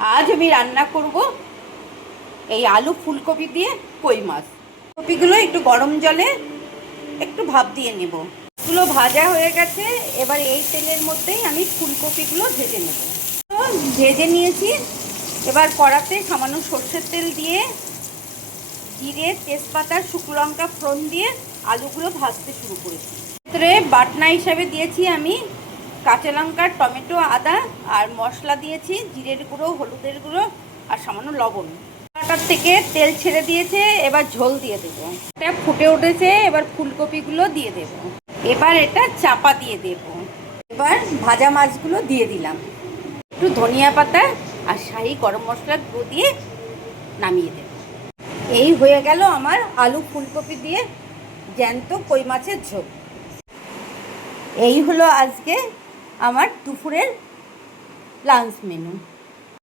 আজ আমি রান্না করব এই আলু ফুলকপি দিয়ে কই মাছ। কপিগুলো একটু গরম জলে একটু ভাপ দিয়ে নেব। এগুলো ভাজা হয়ে গেছে, এবার এই তেলের মধ্যেই আমি ফুলকপিগুলো ভেজে নেব। তো ভেজে নিয়েছি, এবার কড়াতে সামান্য সর্ষের তেল দিয়ে জিরে, তেজপাতা, শুকনো লঙ্কা ফোড়ন দিয়ে আলুগুলো ভাজতে শুরু করেছি। ভেতরে বাটনা হিসাবে দিয়েছি আমি কাঁচা লঙ্কা, টমেটো, আদা আর মশলা দিয়েছি জিরের গুঁড়ো, হলুদের গুঁড়ো আর সামান্য লবণ। কড়াটার থেকে তেল ছেড়ে দিয়েছে, এবার ঝোল দিয়ে দেবো। এটা ফুটে উঠেছে, এবার ফুলকপিগুলো দিয়ে দেব। এবার এটা চাপা দিয়ে দেব। এবার ভাজা মাছগুলো দিয়ে দিলাম, একটু ধনিয়া পাতা আর শাহি গরম মশলার গুঁড়ো দিয়ে নামিয়ে দেব। এই হয়ে গেল আমার আলু ফুলকপি দিয়ে জ্যান্ত কই মাছের ঝোল। এই হলো আজকে আমার দুপুরের লাঞ্চ মেনু।